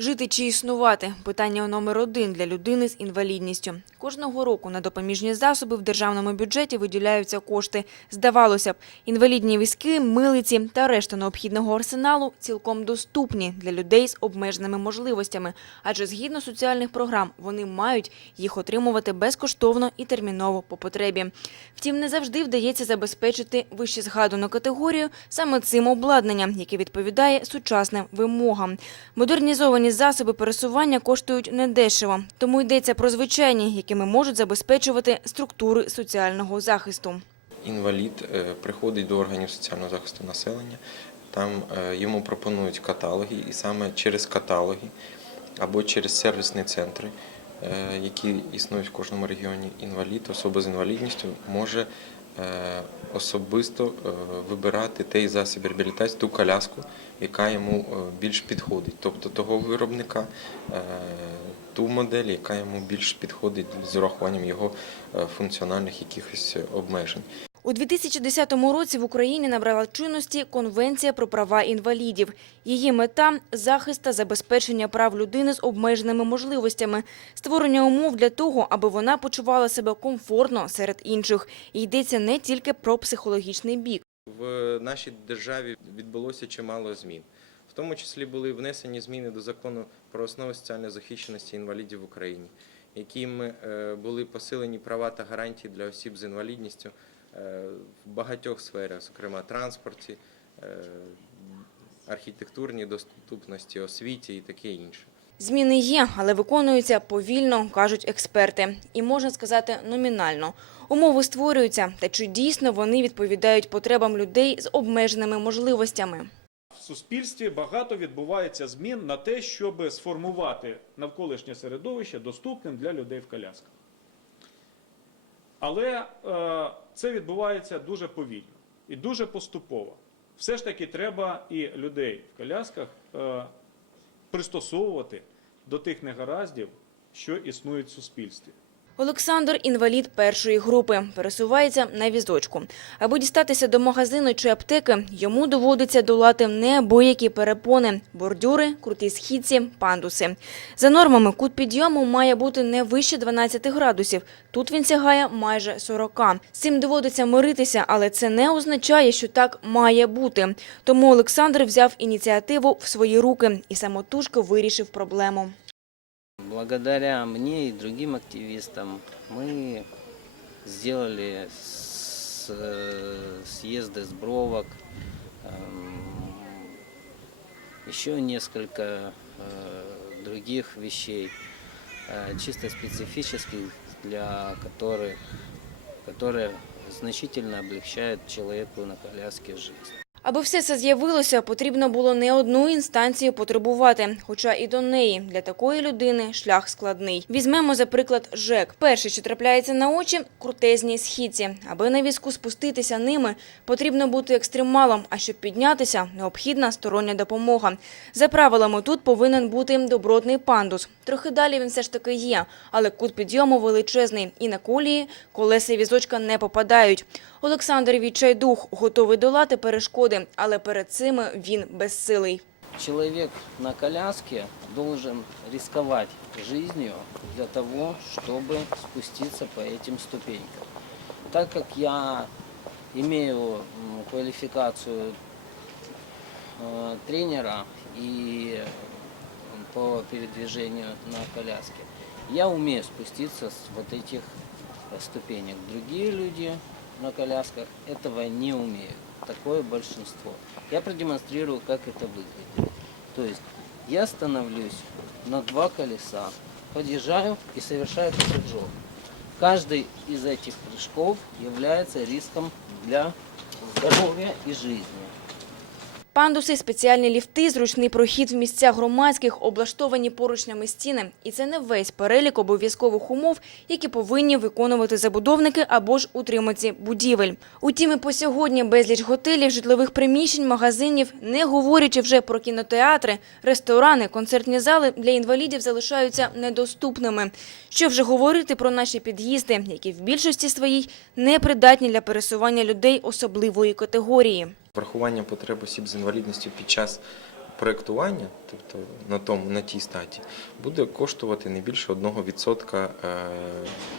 Жити чи існувати – питання номер один для людини з інвалідністю. Кожного року на допоміжні засоби в державному бюджеті виділяються кошти. Здавалося б, інвалідні візки, милиці та решта необхідного арсеналу цілком доступні для людей з обмеженими можливостями, адже згідно соціальних програм вони мають їх отримувати безкоштовно і терміново по потребі. Втім, не завжди вдається забезпечити вище згадану категорію саме цим обладнанням, яке відповідає сучасним вимогам. Модернізовані засоби пересування коштують недешево, тому йдеться про звичайні, якими можуть забезпечувати структури соціального захисту. Інвалід е, приходить до органів соціального захисту населення, там е, йому пропонують каталоги, і саме через каталоги або через сервісні центри, е, які існують в кожному регіоні, інвалід, особа з інвалідністю може особисто е, вибирати той засіб реабілітації, ту коляску, яка йому е, більш підходить, тобто того виробника, е, ту модель, яка йому більш підходить з урахуванням його е, функціональних якихось обмежень. У 2010 році в Україні набрала чинності Конвенція про права інвалідів. Її мета – захист та забезпечення прав людини з обмеженими можливостями, створення умов для того, аби вона почувала себе комфортно серед інших. І йдеться не тільки про психологічний бік. В нашій державі відбулося чимало змін. В тому числі були внесені зміни до закону про основи соціальної захищеності інвалідів в Україні, яким е, були посилені права та гарантії для осіб з інвалідністю в багатьох сферах, зокрема транспорті, е, архітектурній доступності, освіті і таке інше. Зміни є, але виконуються повільно, кажуть експерти. І можна сказати номінально. Умови створюються, та чи дійсно вони відповідають потребам людей з обмеженими можливостями. В суспільстві багато відбувається змін на те, щоб сформувати навколишнє середовище доступним для людей в колясках. Але е, це відбувається дуже повільно і дуже поступово. Все ж таки треба і людей в колясках е, пристосовувати до тих негараздів, що існують в суспільстві. Олександр – інвалід першої групи, пересувається на візочку. Аби дістатися до магазину чи аптеки, йому доводиться долати неабиякі перепони – бордюри, круті східці, пандуси. За нормами, кут підйому має бути не вище 12 градусів. Тут він сягає майже 40. З цим доводиться миритися, але це не означає, що так має бути. Тому Олександр взяв ініціативу в свої руки і самотужки вирішив проблему. Благодаря мне и другим активистам мы сделали с- э, съезды сбровок, эм, еще несколько э, других вещей, э, чисто специфических, для которых, которые значительно облегчают человеку на коляске жизнь. Аби все це з'явилося, потрібно було не одну інстанцію потребувати, хоча і до неї для такої людини шлях складний. Візьмемо за приклад ЖЕК. Перше, що трапляється на очі – крутезні східці. Аби на візку спуститися ними, потрібно бути екстремалом, а щоб піднятися, необхідна стороння допомога. За правилами, тут повинен бути добротний пандус. Трохи далі він все ж таки є, але кут підйому величезний, і на колії колеса візочка не попадають. Олександр відчайдух, готовий долати перешкоди, але перед цими він безсилий. Человек на коляске должен рисковать жизнью для того, чтобы спуститься по этим ступенькам. Так как я имею м, квалификацию э, тренера и м, по передвижению на коляске, я умею спуститься с вот этих э, ступенек. Другие люди на колясках этого не умеют. Такое большинство. Я продемонстрирую, как это выглядит. То есть я становлюсь на два колеса, подъезжаю и совершаю прыжок. Каждый из этих прыжков является риском для здоровья и жизни. Пандуси, спеціальні ліфти, зручний прохід в місцях громадських, облаштовані поручнями стіни. І це не весь перелік обов'язкових умов, які повинні виконувати забудовники або ж утриманці будівель. Утім, і по сьогодні безліч готелів, житлових приміщень, магазинів, не говорячи вже про кінотеатри, ресторани, концертні зали для інвалідів залишаються недоступними. Що вже говорити про наші під'їзди, які в більшості своїй непридатні для пересування людей особливої категорії. Врахування потреб осіб з інвалідністю під час проєктування, тобто на, тому, на тій статі, буде коштувати не більше 1% е,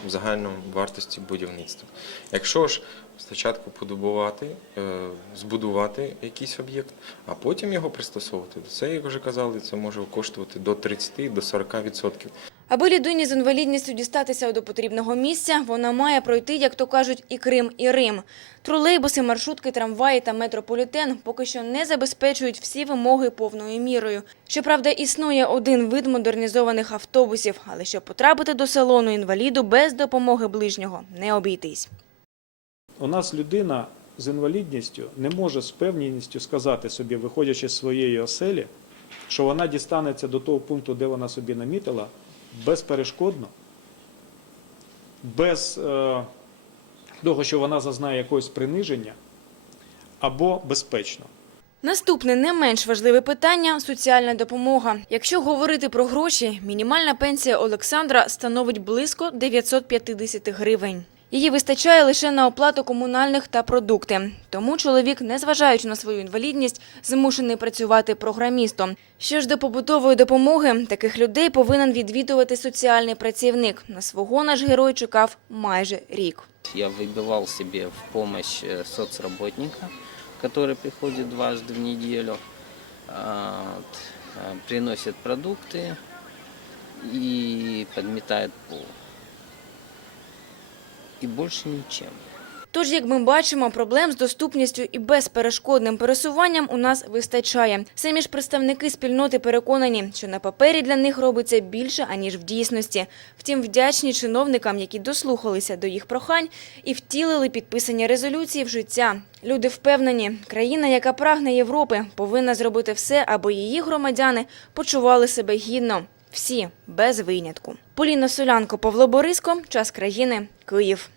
в загальному вартості будівництва. Якщо ж спочатку подобувати, е, збудувати якийсь об'єкт, а потім його пристосовувати, то це, як вже казали, це може коштувати до 30 до 40%. Аби людині з інвалідністю дістатися до потрібного місця, вона має пройти, як то кажуть, і Крим, і Рим. Тролейбуси, маршрутки, трамваї та метрополітен поки що не забезпечують всі вимоги повною мірою. Щоправда, існує один вид модернізованих автобусів, але щоб потрапити до салону інваліду без допомоги ближнього не обійтись. У нас людина з інвалідністю не може з певністю сказати собі, виходячи з своєї оселі, що вона дістанеться до того пункту, де вона собі намітила, безперешкодно, без е, того, що вона зазнає якогось приниження, або безпечно. Наступне не менш важливе питання – соціальна допомога. Якщо говорити про гроші, мінімальна пенсія Олександра становить близько 950 гривень. Її вистачає лише на оплату комунальних та продукти. Тому чоловік, незважаючи на свою інвалідність, змушений працювати програмістом. Що ж до побутової допомоги, таких людей повинен відвідувати соціальний працівник. На свого наш герой чекав майже рік. Я выбивал себе в помощь э, соцработника, который приходит дважды в неделю, а, вот, а, приносит продукты и подметает пол. И больше ничем. Тож, як ми бачимо, проблем з доступністю і безперешкодним пересуванням у нас вистачає. Самі ж представники спільноти переконані, що на папері для них робиться більше, аніж в дійсності. Втім, вдячні чиновникам, які дослухалися до їх прохань і втілили підписані резолюції в життя. Люди впевнені, країна, яка прагне Європи, повинна зробити все, аби її громадяни почували себе гідно. Всі, без винятку. Поліна Солянко, Павло Бориско, «Час країни», Київ.